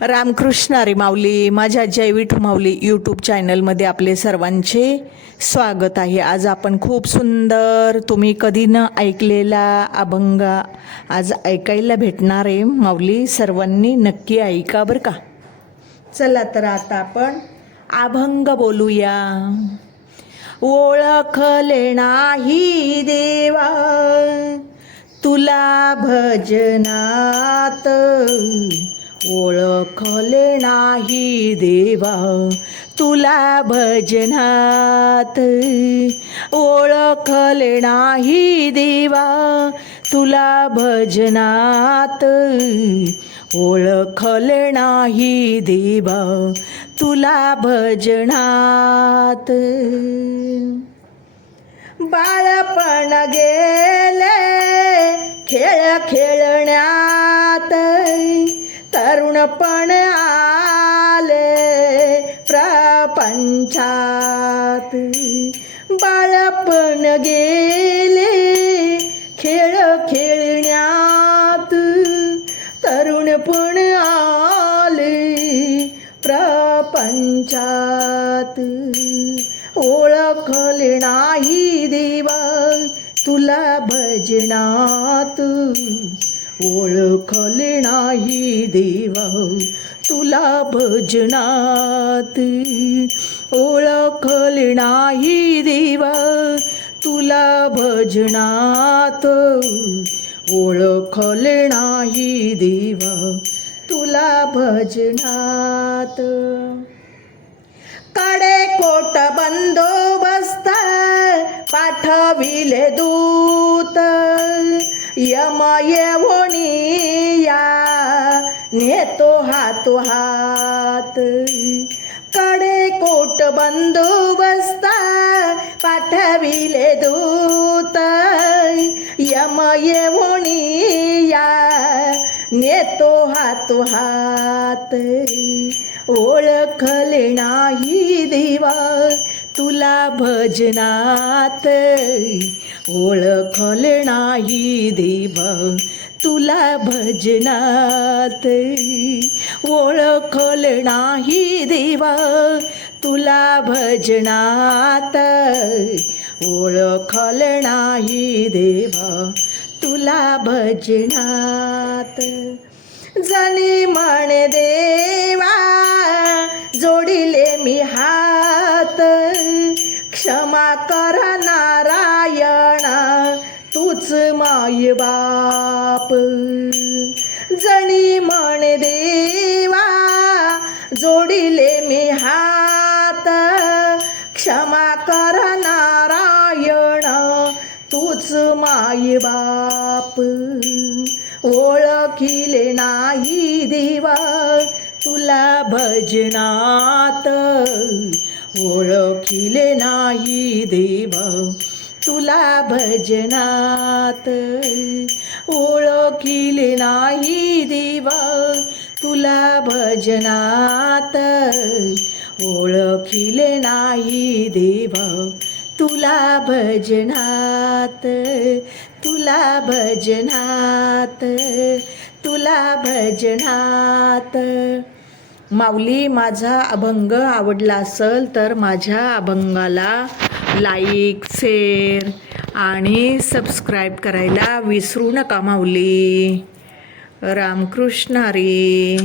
रामकृष्ण हरी माऊली माझ्या जैविठ माऊली यूट्यूब चॅनलमध्ये आपले सर्वांचे स्वागत आहे. आज आपण खूप सुंदर तुम्ही कधी न ऐकलेला अभंग आज ऐकायला भेटणार आहे. माऊली सर्वांनी नक्की ऐका बरं का. चला तर आता आपण अभंग बोलूया. ओळखले नाही देवा तुला भजनात ओळखले नाही देवा तुला भजनात. ओळखले नाही देवा तुला भजनात. ओळखले नाही देवा तुला भजनात. बाळपण गेले खेळ खेळण्या तरुणपण आले प्रपंचात. बाळपण गेले खेळ खेळण्यात. तरुण पण आले प्रपंचात. ओळखले नाही देवा तुला भजनात. ओळखले नाही देवा तुला भजनात. ओळखले नाही देवा तुला भजनात. ओळखले नाही देवा तुला भजनात. कडे कोट बंदोबस्त पाठविले दूर यम नेतो हातो हात. कडे कोट बंदोबस्त पाठविले दूत. यम नेतो हातो हात. ओळखले नाही देवा तुला भजनात ओळखल नाही देवा. तुला भजनात ओळखल नाही देवा. तुला भजनात ओळखल नाही देवा. तुला भजनात जनी म्हणे दे माय बाप. जणी म्हण देवा जोडिले मी हात. क्षमा कर नारायण तूच माय बाप. ओळखिले नाही देवा तुला भजनात. ओळखिले नाही देवा तुला भजनात ओळखिले नाही देवा. तुला भजनात ओळखिले नाही देवा. तुला भजनात तुला भजनात तुला भजनात. माऊली माझा अभंग आवडला असेल तर माझ्या अभंगाला लाईक शेअर आणि सबस्क्राईब करायला विसरू नका माऊली. रामकृष्ण हरी.